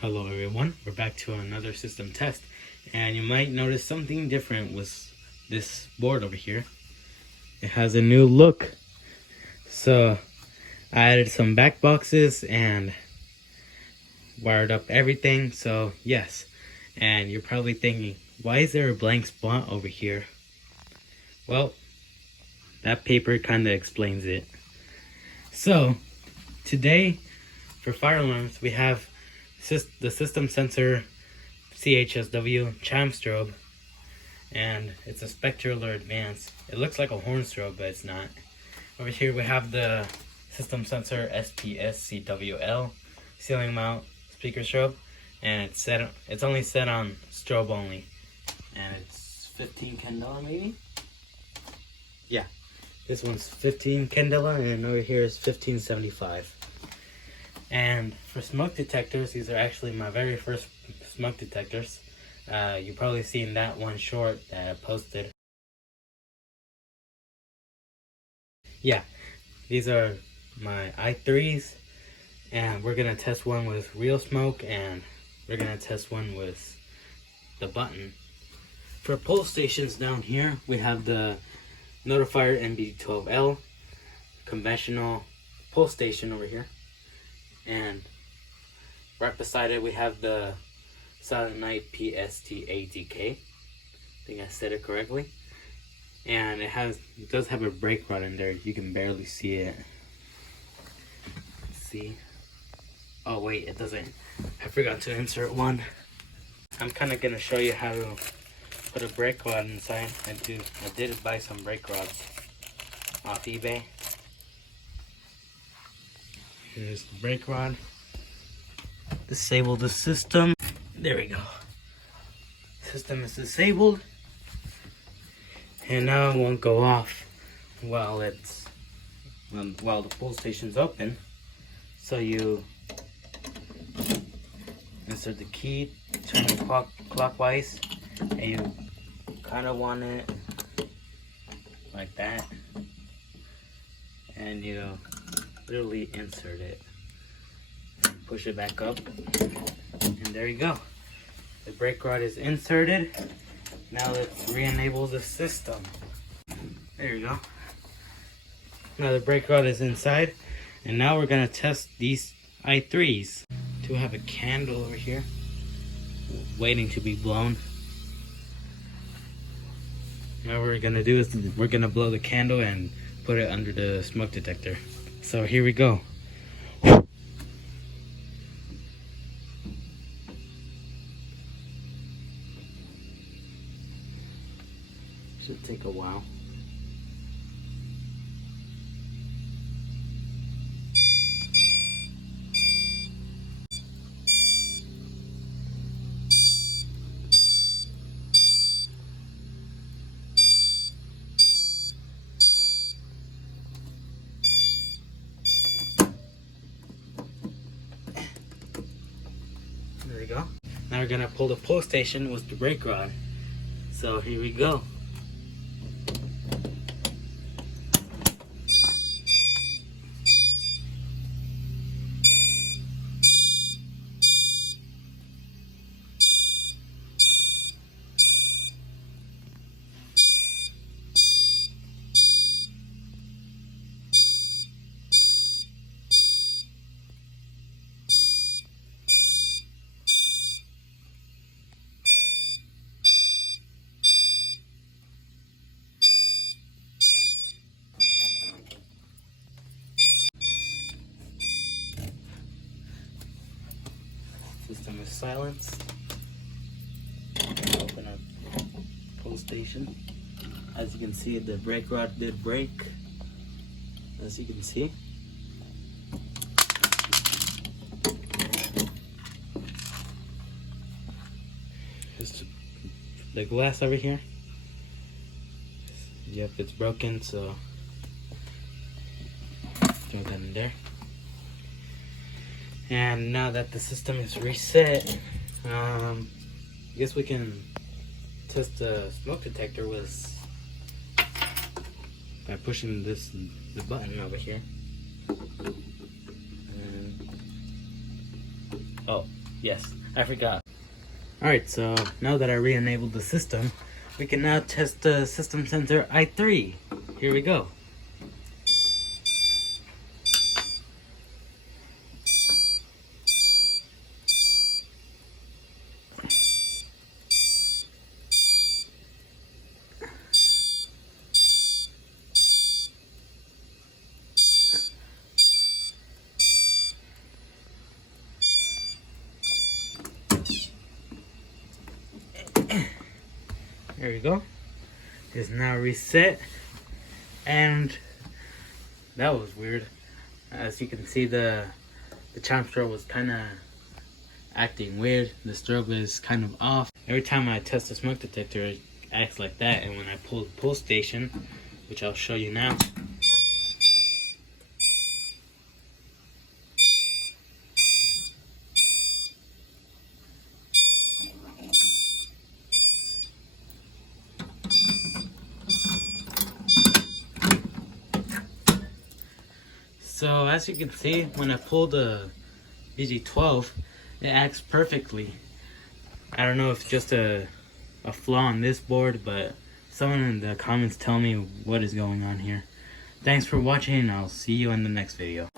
Hello everyone, we're back to another system test, and you might notice something different with this board over here. It has a new look. So I added some back boxes and wired up everything, so yes. And you're probably thinking, why is there a blank spot over here? Well, that paper kind of explains it. So today for fire alarms we have the system sensor CHSW chime strobe, and it's a spectral advanced. It looks like a horn strobe, but it's not. Over here we have the system sensor SPSCWL ceiling mount speaker strobe, and it's only set on strobe only, and it's 15 candela maybe. Yeah, this one's 15 candela, and over here is 1575. And for smoke detectors, these are actually my very first smoke detectors. You've probably seen that one short that I posted. Yeah, these are my i3s, and we're gonna test one with real smoke, and we're gonna test one with the button. For pull stations down here, we have the Notifier NB12L conventional pull station over here. And right beside it we have the Silent Night PSTADK. I think I said it correctly. And it does have a brake rod in there. You can barely see it. Let's see. Oh wait, it doesn't. I forgot to insert one. I'm kind of gonna show you how to put a brake rod inside. I did buy some brake rods off eBay. Here's the brake rod. Disable the system. There we go. System is disabled. And now it won't go off while the pull station's open. So you insert the key, turn it clockwise, and you kind of want it like that. And you literally insert it and push it back up, and there you go. The brake rod is inserted. Now let's re-enable the system. There you go. Now the brake rod is inside, and now we're gonna test these i3s. Do have a candle over here waiting to be blown. Now what we're gonna do is we're gonna blow the candle and put it under the smoke detector. So here we go. Should take a while. There we go. Now we're gonna pull the pull station with the brake rod. So here we go. System is silenced. Open up pull station. As you can see, the brake rod did break. As you can see. Just the glass over here. Yep, it's broken, so throw that in there. And now that the system is reset, I guess we can test the smoke detector by pushing the button over here. And, oh, Yes, I forgot. Alright, so now that I re-enabled the system, we can now test the system sensor I3. Here we go. There we go. It's now reset, and that was weird. As you can see, the chime strobe was kind of acting weird. The strobe is kind of off. Every time I test the smoke detector, it acts like that, and when I pull the pull station, which I'll show you now, so as you can see, when I pull the BG12, it acts perfectly. I don't know if it's just a flaw on this board, but someone in the comments tell me what is going on here. Thanks for watching, and I'll see you in the next video.